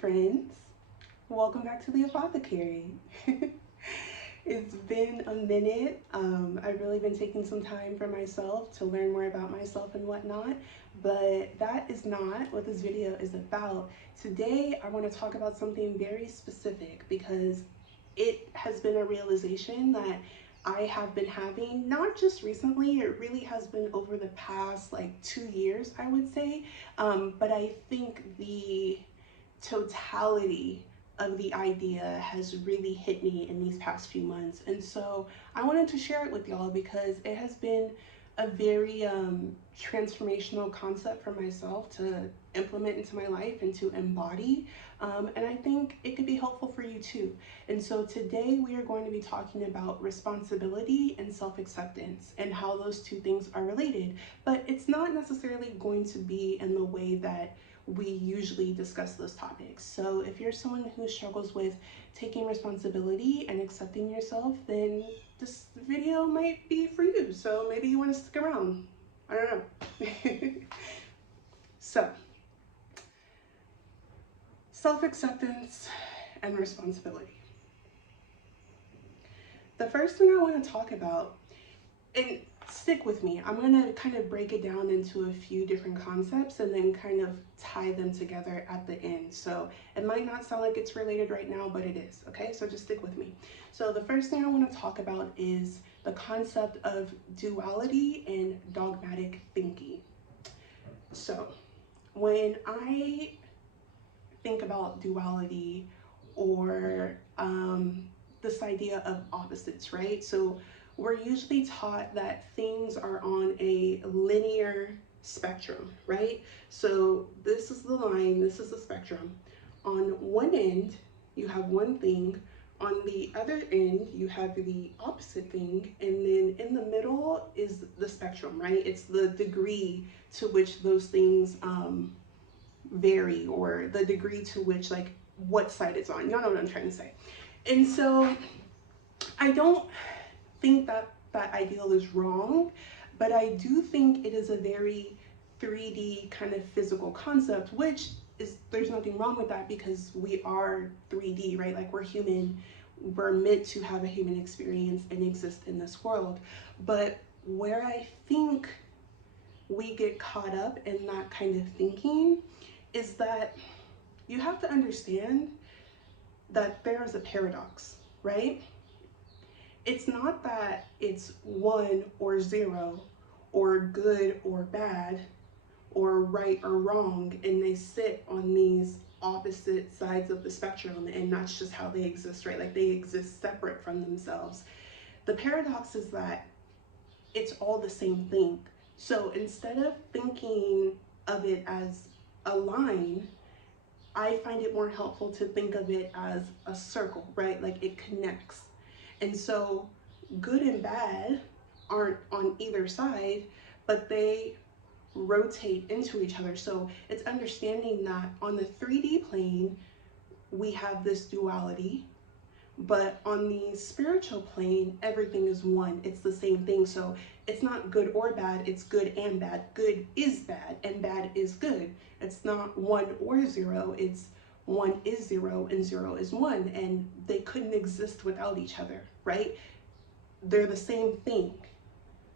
friends. Welcome back to the Apothecary. It's been a minute. I've really been taking some time for myself to learn more about myself and whatnot, but that is not what this video is about. Today, I want to talk about something very specific because it has been a realization that I have been having, not just recently, it really has been over the past like 2 years, I would say. But I think the totality of the idea has really hit me in these past few months. And so I wanted to share it with y'all because it has been a very transformational concept for myself to implement into my life and to embody. And I think it could be helpful for you too. And so today we are going to be talking about responsibility and self-acceptance and how those two things are related. But it's not necessarily going to be in the way that we usually discuss those topics. So if you're someone who struggles with taking responsibility and accepting yourself, then this video might be for you. So maybe you want to stick around. I don't know. So, self-acceptance and responsibility. The first thing I want to talk about, and stick with me, I'm going to kind of break it down into a few different concepts and then kind of tie them together at the end. So it might not sound like it's related right now, but it is, okay? So just stick with me. So the first thing I want to talk about is the concept of duality and dogmatic thinking. So when I think about duality or this idea of opposites, right? So we're usually taught that things are on a linear spectrum, right? So this is the line, this is the spectrum. On one end, you have one thing. On the other end, you have the opposite thing. And then in the middle is the spectrum, right? It's the degree to which those things vary, or the degree to which, like, what side it's on. Y'all know what I'm trying to say. And so I don't think that that ideal is wrong, but I do think it is a very 3D kind of physical concept, which is, there's nothing wrong with that because we are 3D, right? Like, we're human, we're meant to have a human experience and exist in this world. But where I think we get caught up in that kind of thinking is that you have to understand that there is a paradox, right? It's not that it's 1 or 0 or good or bad or right or wrong, and they sit on these opposite sides of the spectrum, and that's just how they exist, right? Like, they exist separate from themselves. The paradox is that it's all the same thing. So instead of thinking of it as a line, I find it more helpful to think of it as a circle, right? Like, it connects. And so good and bad aren't on either side, but they rotate into each other. So it's understanding that on the 3D plane, we have this duality, but on the spiritual plane, everything is one. It's the same thing. So it's not good or bad, it's good and bad. Good is bad and bad is good. It's not 1 or 0, it's 1 is 0 and 0 is 1, and they couldn't exist without each other, right? They're the same thing.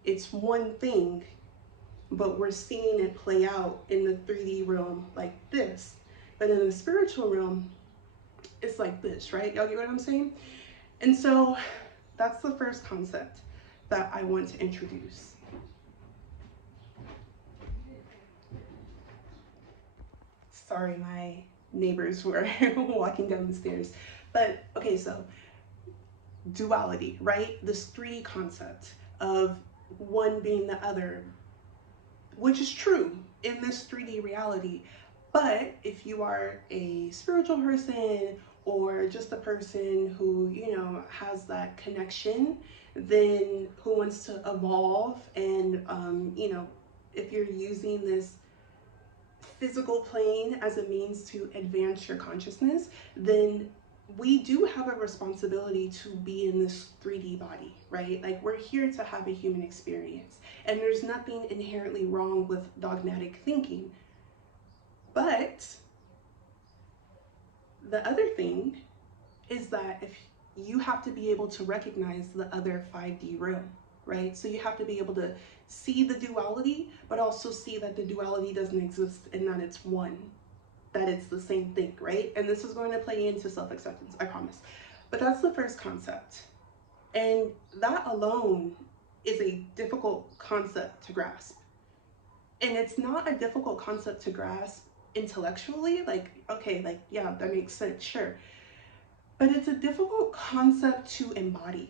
It's one thing, but we're seeing it play out in the 3D realm like this. But in the spiritual realm, it's like this, right? Y'all get what I'm saying? And so that's the first concept that I want to introduce. Sorry, my neighbors were walking down the stairs. But okay, so duality, right? This 3D concept of one being the other, which is true in this 3D reality. But if you are a spiritual person or just a person who, you know, has that connection, then who wants to evolve and, you know, if you're using this physical plane as a means to advance your consciousness, then we do have a responsibility to be in this 3D body, right? Like, we're here to have a human experience, and there's nothing inherently wrong with dogmatic thinking. But The other thing is that if you have to be able to recognize the other 5D realm, right? So you have to be able to see the duality, but also see that the duality doesn't exist and that it's one, that it's the same thing, right? And this is going to play into self-acceptance, I promise. But that's the first concept. And that alone is a difficult concept to grasp. And it's not a difficult concept to grasp intellectually, like, okay, like, yeah, that makes sense, sure. But it's a difficult concept to embody,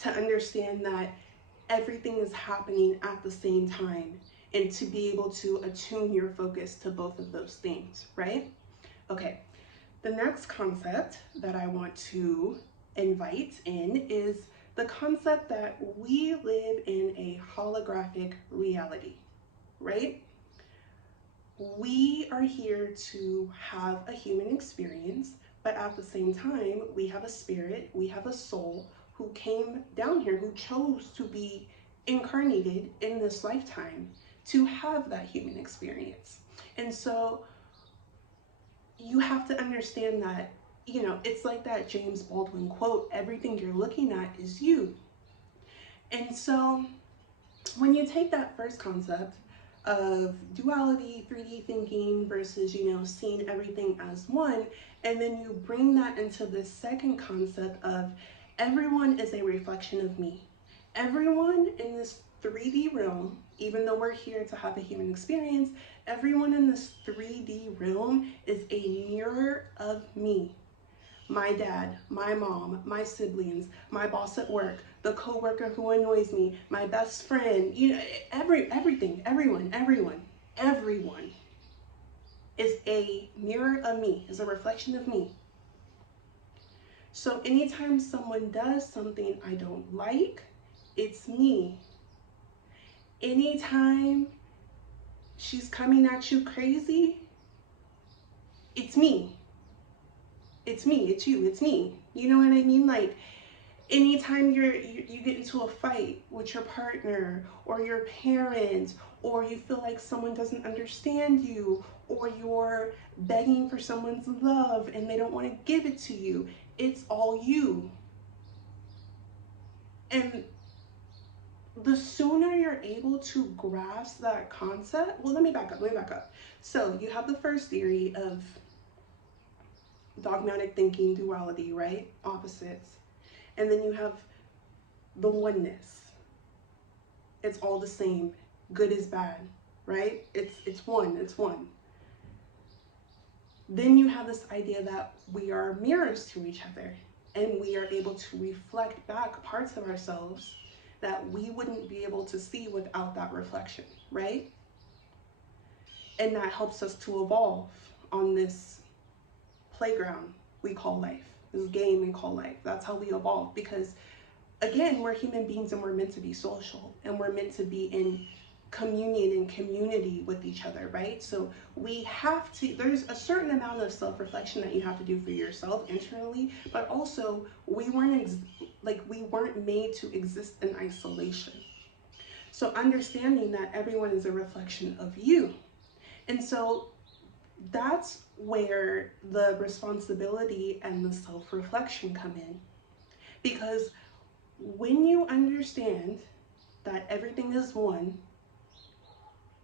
to understand that everything is happening at the same time, and to be able to attune your focus to both of those things, right? Okay, the next concept that I want to invite in is the concept that we live in a holographic reality, right? We are here to have a human experience, but at the same time, we have a spirit, we have a soul who came down here, who chose to be incarnated in this lifetime to have that human experience. And so you have to understand that, you know, it's like that James Baldwin quote, everything you're looking at is you. And so when you take that first concept of duality, 3D thinking versus, you know, seeing everything as one, and then you bring that into the second concept of everyone is a reflection of me. Everyone in this 3D realm, even though we're here to have a human experience, everyone in this 3D realm is a mirror of me. My dad, my mom, my siblings, my boss at work, the coworker who annoys me, my best friend, you know, everything, everyone is a mirror of me, is a reflection of me. So anytime someone does something I don't like, it's me. Anytime she's coming at you crazy, it's me. It's me, it's you, it's me. You know what I mean? Like, anytime you get into a fight with your partner or your parents, or you feel like someone doesn't understand you, or you're begging for someone's love and they don't want to give it to you, it's all you. And the sooner you're able to grasp that concept, well, let me back up. So you have the first theory of dogmatic thinking, duality, right? Opposites. And then you have the oneness. It's all the same. Good is bad, right? It's one. Then you have this idea that we are mirrors to each other, and we are able to reflect back parts of ourselves that we wouldn't be able to see without that reflection, right? And that helps us to evolve on this playground we call life, this game we call life. That's how we evolve, because again, we're human beings and we're meant to be social, and we're meant to be in communion and community with each other, right? So we have to, there's a certain amount of self-reflection that you have to do for yourself internally, but also we weren't made to exist in isolation. So understanding that everyone is a reflection of you. And so that's where the responsibility and the self-reflection come in. Because when you understand that everything is one,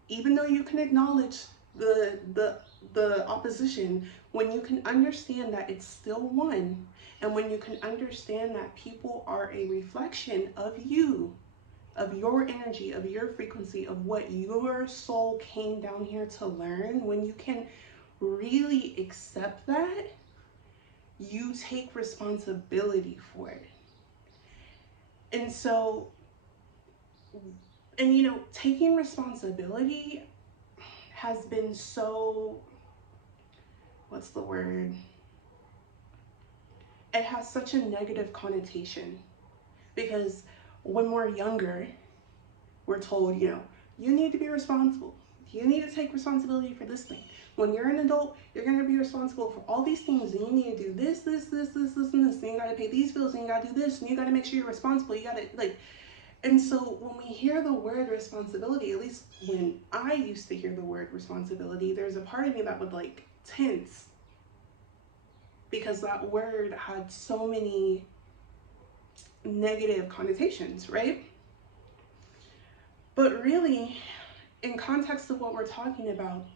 even though you can acknowledge the opposition, when you can understand that it's still one, and when you can understand that people are a reflection of you, of your energy, of your frequency, of what your soul came down here to learn, when you can really accept that, you take responsibility for it. And so, and you know, taking responsibility has been so, what's the word? It has such a negative connotation, because when we're younger, we're told, you know, you need to be responsible. You need to take responsibility for this thing. When you're an adult, you're going to be responsible for all these things, and you need to do this, and this, and you got to pay these bills, and you got to do this, and you got to make sure you're responsible. You got to, like, and so when we hear the word responsibility, at least when I used to hear the word responsibility, there's a part of me that would like tense. because that word had so many negative connotations, right? But really, in context of what we're talking about,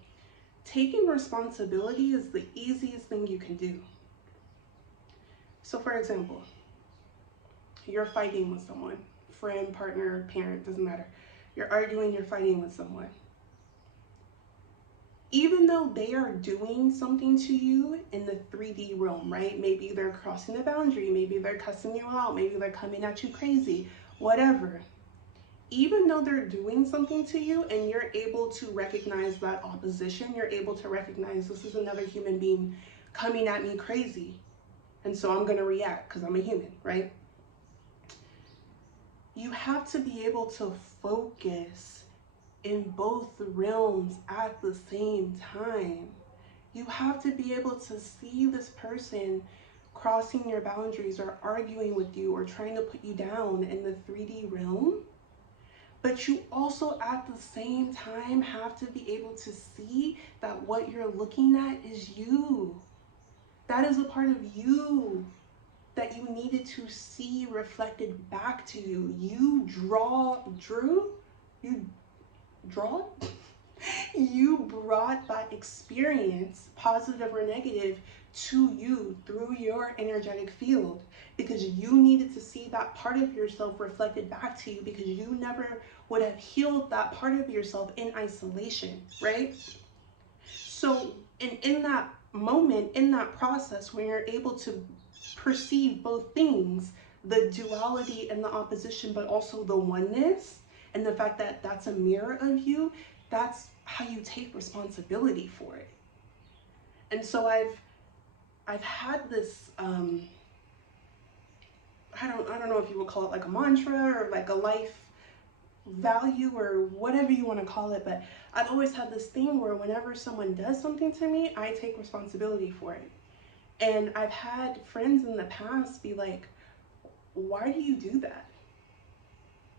taking responsibility is the easiest thing you can do. So for example, you're fighting with someone, friend, partner, parent, doesn't matter. You're arguing, you're fighting with someone. Even though they are doing something to you in the 3D realm, right? Maybe they're crossing a boundary, maybe they're cussing you out, maybe they're coming at you crazy, whatever. Even though they're doing something to you and you're able to recognize that opposition, you're able to recognize this is another human being coming at me crazy. And so I'm gonna react because I'm a human, right? You have to be able to focus in both realms at the same time. You have to be able to see this person crossing your boundaries or arguing with you or trying to put you down in the 3D realm. But you also at the same time have to be able to see that what you're looking at is you. That is a part of you that you needed to see reflected back to you. You brought that experience, positive or negative, to you through your energetic field because you needed to see that part of yourself reflected back to you because you never would have healed that part of yourself in isolation, right? So in that moment, in that process, when you're able to perceive both things, the duality and the opposition, but also the oneness, and the fact that that's a mirror of you, that's how you take responsibility for it. And so I've had this, I don't know if you would call it like a mantra or like a life value or whatever you want to call it, but I've always had this thing where whenever someone does something to me, I take responsibility for it. And I've had friends in the past be like, why do you do that?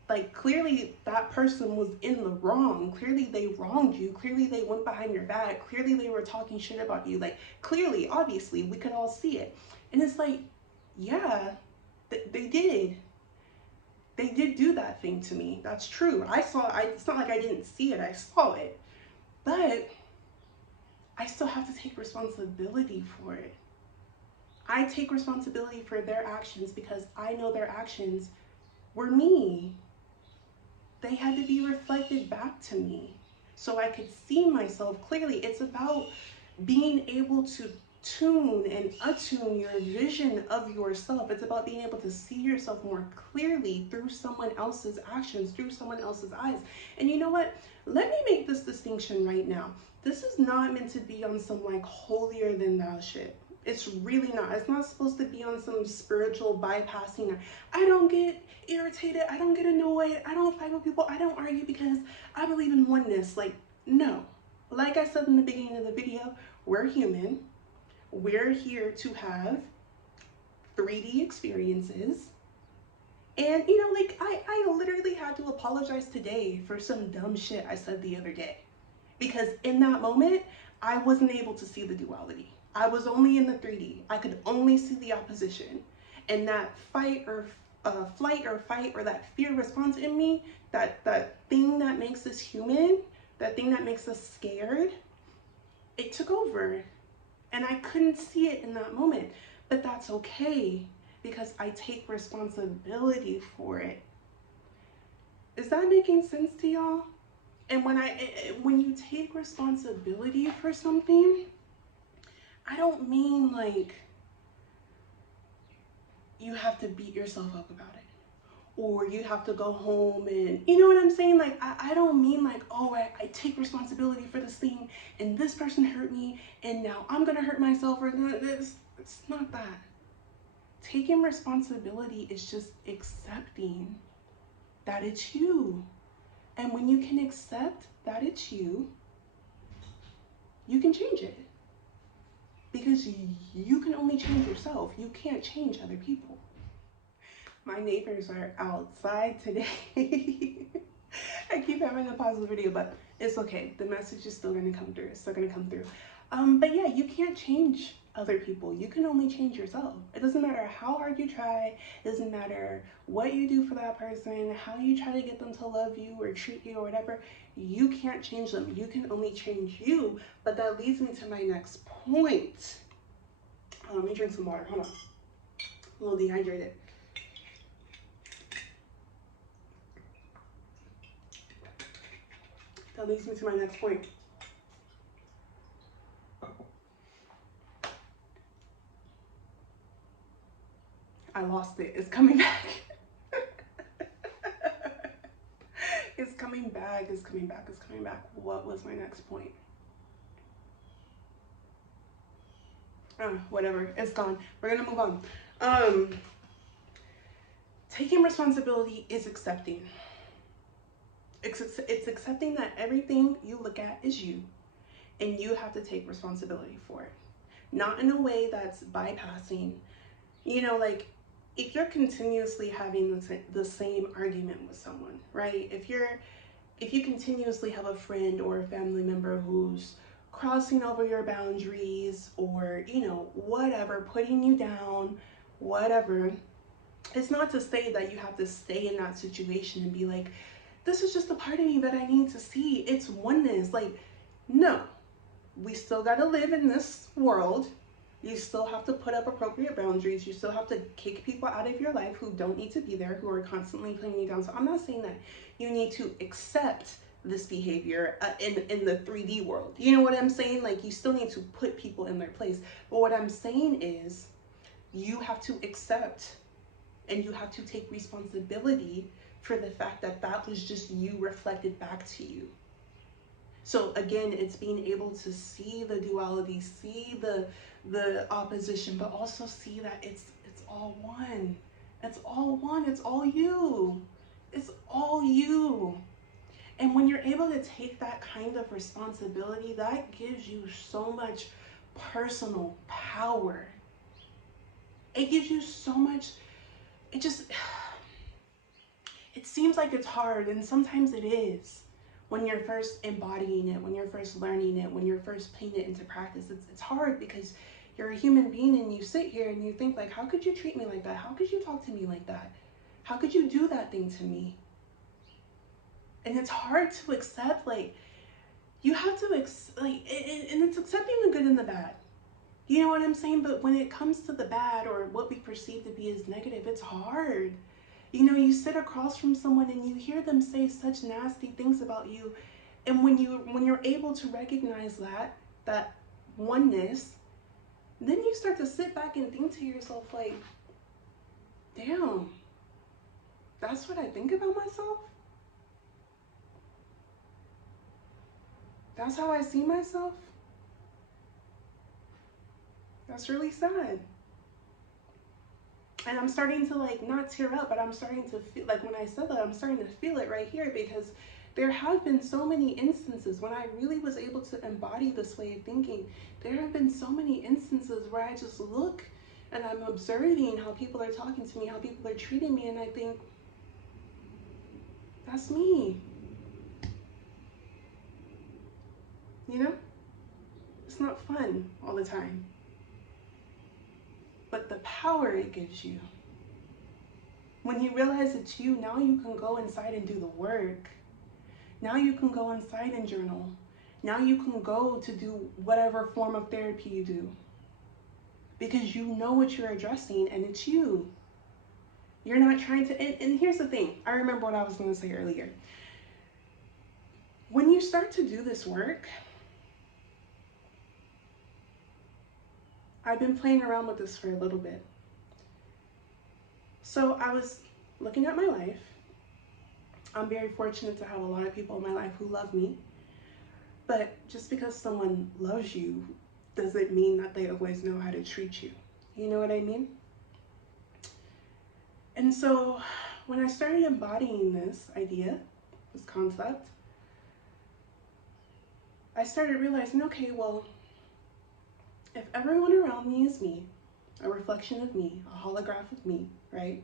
Like, clearly that person was in the wrong. Clearly they wronged you. Clearly they went behind your back. Clearly they were talking shit about you. Like, clearly, obviously, we could all see it. And it's like, yeah, they did. They did do that thing to me. That's true. It's not like I didn't see it. I saw it. But I still have to take responsibility for it. I take responsibility for their actions because I know their actions were me. They had to be reflected back to me so I could see myself clearly. It's about being able to tune and attune your vision of yourself. It's about being able to see yourself more clearly through someone else's actions, through someone else's eyes. And you know what? Let me make this distinction right now. This is not meant to be on some like holier than thou shit. It's really not. It's not supposed to be on some spiritual bypassing. I don't get irritated. I don't get annoyed. I don't fight with people. I don't argue because I believe in oneness. Like, no. Like I said in the beginning of the video, we're human. We're here to have 3D experiences. And, you know, like, I literally had to apologize today for some dumb shit I said the other day. Because in that moment, I wasn't able to see the duality. I was only in the 3D. I could only see the opposition. And that flight or fight or that fear response in me, that thing that makes us human, that thing that makes us scared, it took over. And I couldn't see it in that moment. But that's okay because I take responsibility for it. Is that making sense to y'all? And when you take responsibility for something, I don't mean like you have to beat yourself up about it or you have to go home and, you know what I'm saying? Like, I don't mean like, oh, I take responsibility for this thing and this person hurt me and now I'm gonna hurt myself or this. It's not that. Taking responsibility is just accepting that it's you. And when you can accept that it's you, you can change it. Because you can only change yourself. You can't change other people. My neighbors are outside today. I keep having to pause the video, but it's okay. The message is still gonna come through. It's still gonna come through. But yeah, you can't change other people. You can only change yourself. It doesn't matter how hard you try. It doesn't matter what you do for that person, how you try to get them to love you or treat you or whatever. You can't change them. You can only change you. But that leads me to my next point. Let me drink some water. Hold on. A little dehydrated. That leads me to my next point. I lost it. It's coming back. It's coming back. It's coming back. It's coming back. What was my next point? Whatever. It's gone. We're gonna move on. Taking responsibility is accepting. It's accepting that everything you look at is you, and you have to take responsibility for it. Not in a way that's bypassing, you know, like if you're continuously having the same argument with someone, right? If you continuously have a friend or a family member who's crossing over your boundaries or, you know, whatever, putting you down, whatever, it's not to say that you have to stay in that situation and be like, this is just a part of me that I need to see. It's oneness. Like, no, we still got to live in this world. You still have to put up appropriate boundaries. You still have to kick people out of your life who don't need to be there, who are constantly putting you down. So I'm not saying that you need to accept this behavior in the 3D world. You know what I'm saying? Like, you still need to put people in their place. But what I'm saying is you have to accept and you have to take responsibility for the fact that that was just you reflected back to you. So again, it's being able to see the duality, see the opposition, but also see that it's all one. It's all one. It's all you. It's all you. And when you're able to take that kind of responsibility, that gives you so much personal power. It gives you so much, it seems like it's hard, and sometimes it is. When you're first embodying it, when you're first learning it, when you're first putting it into practice, it's hard because you're a human being and you sit here and you think like, how could you treat me like that? How could you talk to me like that? How could you do that thing to me? And it's hard to accept, like, you have to, and it's accepting the good and the bad. You know what I'm saying? But when it comes to the bad or what we perceive to be as negative, it's hard. You know, you sit across from someone and you hear them say such nasty things about you. And when you're able to recognize that oneness, then you start to sit back and think to yourself like, damn, that's what I think about myself? That's how I see myself? That's really sad. And I'm starting to like, not tear up, but I'm starting to feel, like when I said that, I'm starting to feel it right here because there have been so many instances when I really was able to embody this way of thinking. There have been so many instances where I just look and I'm observing how people are talking to me, how people are treating me, and I think, that's me. You know? It's not fun all the time. But the power it gives you. When you realize it's you, now you can go inside and do the work. Now you can go inside and journal. Now you can go to do whatever form of therapy you do. Because you know what you're addressing and it's you. You're not trying to, and here's the thing. I remember what I was going to say earlier. When you start to do this work, I've been playing around with this for a little bit. So I was looking at my life. I'm very fortunate to have a lot of people in my life who love me. But just because someone loves you doesn't mean that they always know how to treat you. You know what I mean? And so when I started embodying this idea, this concept, I started realizing, okay, well, if everyone around me is me, a reflection of me, a holograph of me, right?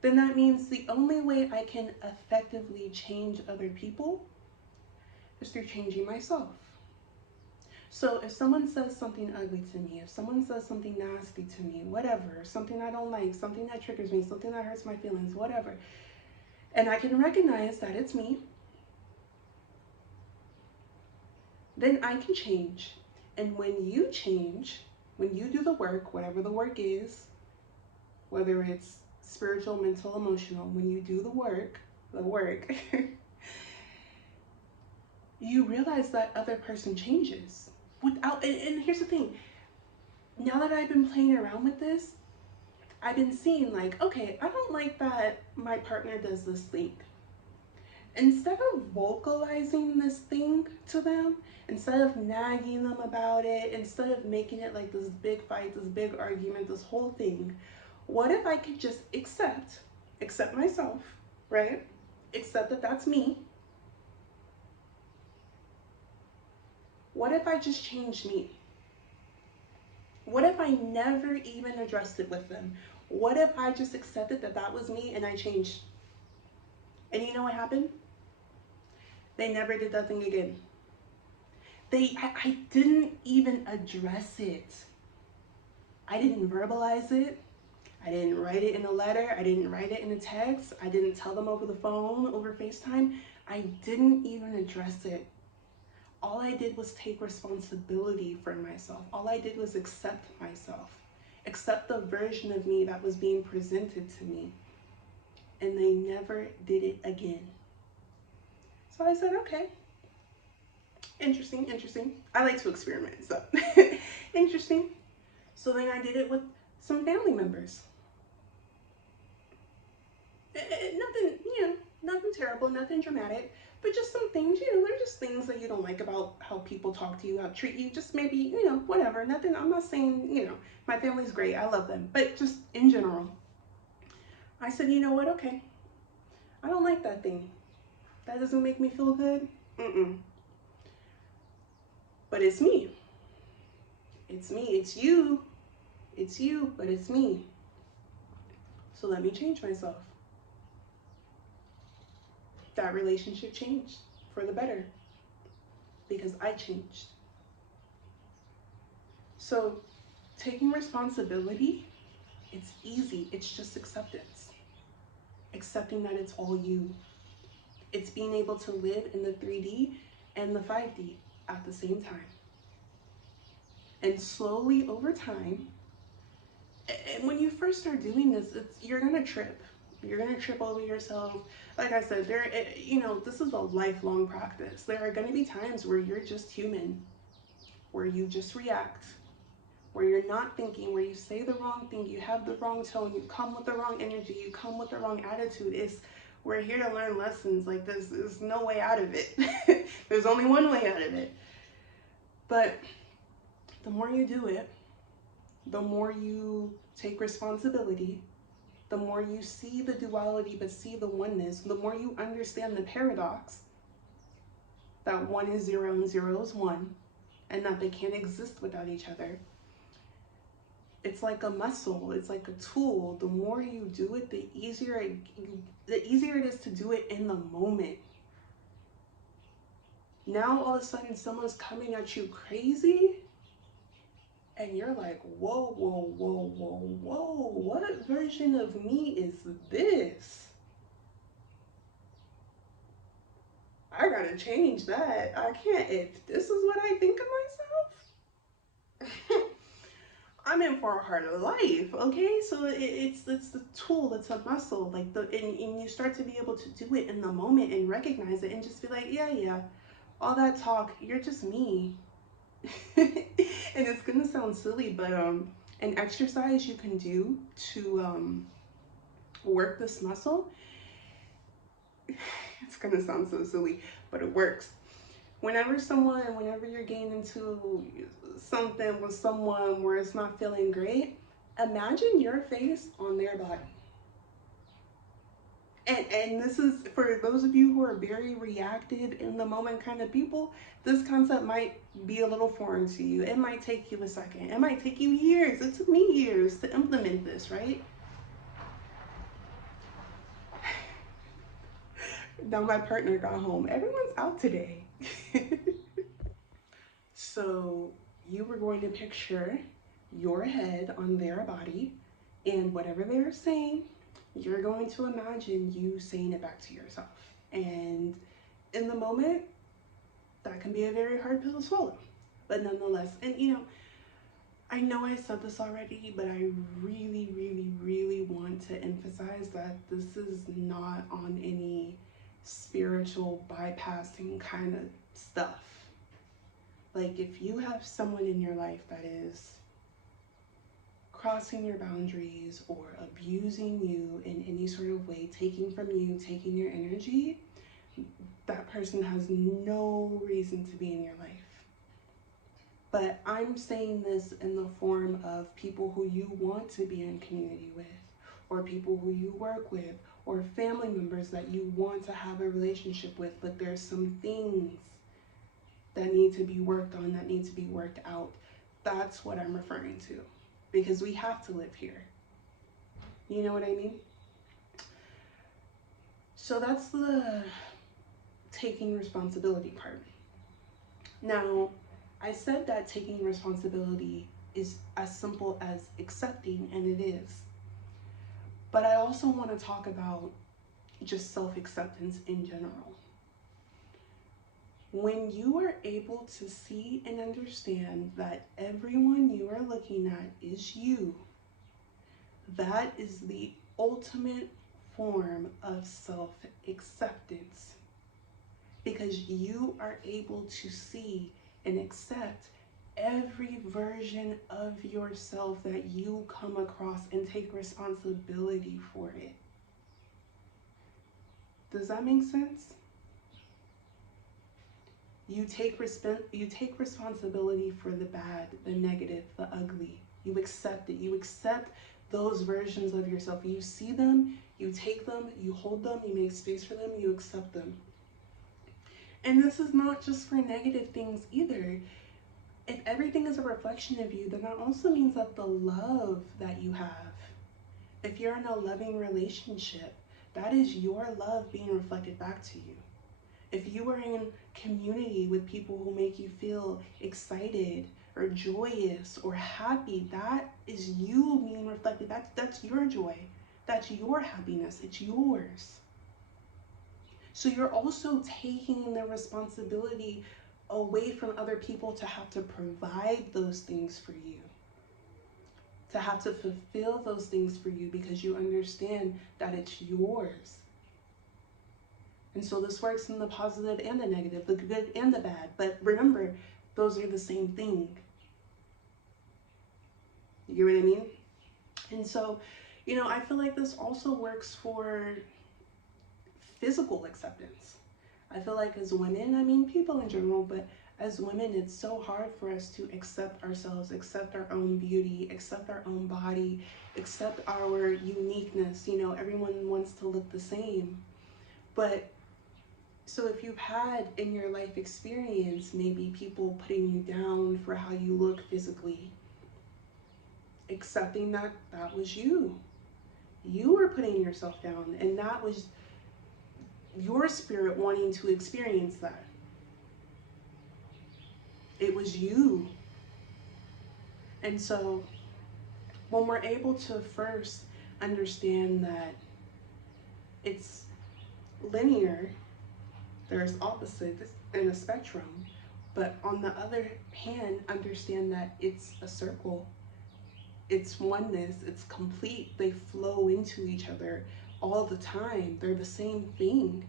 Then that means the only way I can effectively change other people is through changing myself. So if someone says something ugly to me, if someone says something nasty to me, whatever, something I don't like, something that triggers me, something that hurts my feelings, whatever, and I can recognize that it's me, then I can change. And when you change, when you do the work, whatever the work is, whether it's spiritual, mental, emotional, when you do the work, you realize that other person changes without, and here's the thing, now that I've been playing around with this, I've been seeing like, okay, I don't like that my partner does this thing. Instead of vocalizing this thing to them, instead of nagging them about it, instead of making it like this big fight, this big argument, this whole thing, what if I could just accept myself, right? Accept that that's me. What if I just changed me? What if I never even addressed it with them? What if I just accepted that that was me and I changed? And you know what happened? They never did that thing again. I didn't even address it. I didn't verbalize it. I didn't write it in a letter. I didn't write it in a text. I didn't tell them over the phone, over FaceTime. I didn't even address it. All I did was take responsibility for myself. All I did was accept myself, accept the version of me that was being presented to me. And they never did it again. So I said, okay, interesting. I like to experiment, so interesting. So then I did it with some family members. Nothing, nothing terrible, nothing dramatic, but just some things, they're just things that you don't like about how people talk to you, how treat you, just maybe, whatever. Nothing, I'm not saying, my family's great, I love them, but just in general. I said, you know what, okay, I don't like that thing. That doesn't make me feel good. But it's me. It's me. It's you. It's you, but it's me. So let me change myself. That relationship changed for the better because I changed. So taking responsibility, it's easy. It's just acceptance. Accepting that it's all you. It's being able to live in the 3D and the 5D at the same time. And slowly over time, and when you first start doing this, you're gonna trip. You're gonna trip over yourself. Like I said, this is a lifelong practice. There are gonna be times where you're just human, where you just react, where you're not thinking, where you say the wrong thing, you have the wrong tone, you come with the wrong energy, you come with the wrong attitude. We're here to learn lessons. Like there's no way out of it. There's only one way out of it. But the more you do it, the more you take responsibility, the more you see the duality but see the oneness, the more you understand the paradox that 1 is 0 and 0 is 1, and that they can't exist without each other. It's like a muscle, it's like a tool. The more you do it, the easier it is to do it in the moment. Now all of a sudden someone's coming at you crazy, and you're like, whoa, what version of me is this? I gotta change that. I can't, if this is what I think of myself, I'm in for a harder life, okay? So it's the tool, it's a muscle, like and you start to be able to do it in the moment and recognize it and just be like, yeah, all that talk, you're just me. And it's gonna sound silly, but an exercise you can do to work this muscle, it's gonna sound so silly, but it works. Whenever you're getting into something with someone where it's not feeling great, imagine your face on their body. And this is for those of you who are very reactive in the moment kind of people, this concept might be a little foreign to you. It might take you a second. It might take you years. It took me years to implement this, right? Now my partner got home. Everyone's out today. So you were going to picture your head on their body, and whatever they're saying, you're going to imagine you saying it back to yourself. And in the moment, that can be a very hard pill to swallow. But nonetheless, and I know I said this already, but I really, really, really want to emphasize that this is not on any spiritual bypassing kind of stuff. Like, if you have someone in your life that is crossing your boundaries or abusing you in any sort of way, taking from you, taking your energy, that person has no reason to be in your life. But I'm saying this in the form of people who you want to be in community with, or people who you work with, or family members that you want to have a relationship with, but there's some things that need to be worked on, that need to be worked out. That's what I'm referring to, because we have to live here. You know what I mean? So that's the taking responsibility part. Now, I said that taking responsibility is as simple as accepting, and it is. But I also want to talk about just self-acceptance in general. When you are able to see and understand that everyone you are looking at is you, that is the ultimate form of self-acceptance. Because you are able to see and accept every version of yourself that you come across and take responsibility for it. Does that make sense? You take responsibility for the bad, the negative, the ugly. You accept it. You accept those versions of yourself. You see them, you take them, you hold them, you make space for them, you accept them. And this is not just for negative things either. If everything is a reflection of you, then that also means that the love that you have, if you're in a loving relationship, that is your love being reflected back to you. If you are in community with people who make you feel excited or joyous or happy, that is you being reflected. That's your joy. That's your happiness. It's yours. So you're also taking the responsibility away from other people to have to provide those things for you, to have to fulfill those things for you, because you understand that it's yours. And so this works in the positive and the negative, the good and the bad. But remember, those are the same thing. You know what I mean? And so, I feel like this also works for physical acceptance. I feel like as women, people in general, but as women, it's so hard for us to accept ourselves, accept our own beauty, accept our own body, accept our uniqueness. Everyone wants to look the same. But so if you've had in your life experience, maybe people putting you down for how you look physically, accepting that that was you. You were putting yourself down, and that was your spirit wanting to experience that. It was you. And so when we're able to first understand that it's linear, there's opposites in a spectrum, but on the other hand, understand that it's a circle, it's oneness, it's complete. They flow into each other all the time. They're the same thing.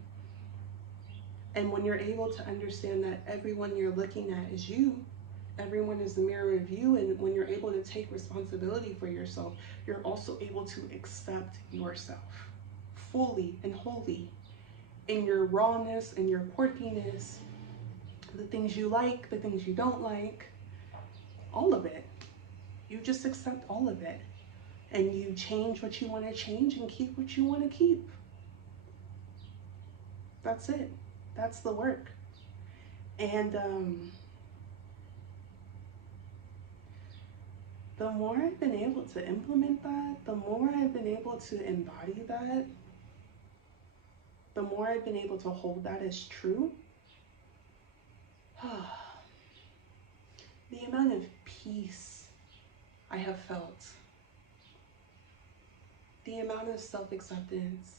And when you're able to understand that everyone you're looking at is you, everyone is the mirror of you, and when you're able to take responsibility for yourself, you're also able to accept yourself fully and wholly, in your rawness and your quirkiness, the things you like, the things you don't like, all of it. You just accept all of it, and you change what you want to change and keep what you want to keep. That's it. That's the work. And the more I've been able to implement that, the more I've been able to embody that, the more I've been able to hold that as true, the amount of peace I have felt, the amount of self-acceptance,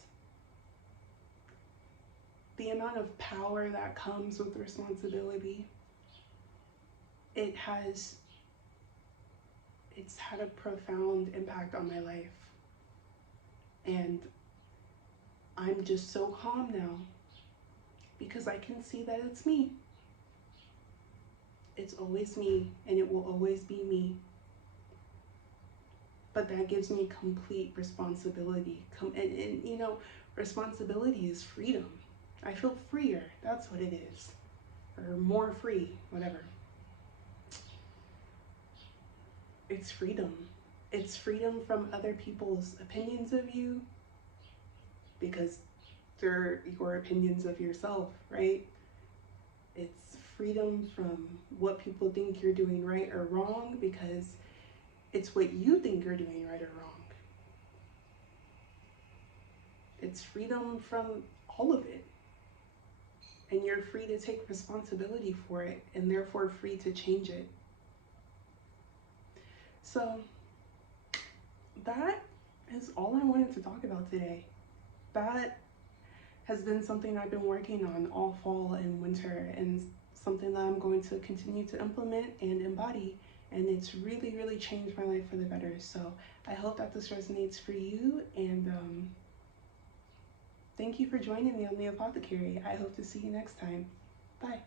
the amount of power that comes with responsibility, it's had a profound impact on my life. And I'm just so calm now because I can see that it's me. It's always me, and it will always be me. But that gives me complete responsibility. And you know, responsibility is freedom. I feel freer, that's what it is. Or more free, whatever. It's freedom. It's freedom from other people's opinions of you, because they're your opinions of yourself, right? It's freedom from what people think you're doing right or wrong, because it's what you think you're doing right or wrong. It's freedom from all of it. And you're free to take responsibility for it, and therefore free to change it. So that is all I wanted to talk about today. That has been something I've been working on all fall and winter, and something that I'm going to continue to implement and embody. And it's really, really changed my life for the better. So I hope that this resonates for you. And thank you for joining me on the Apothecary. I hope to see you next time. Bye.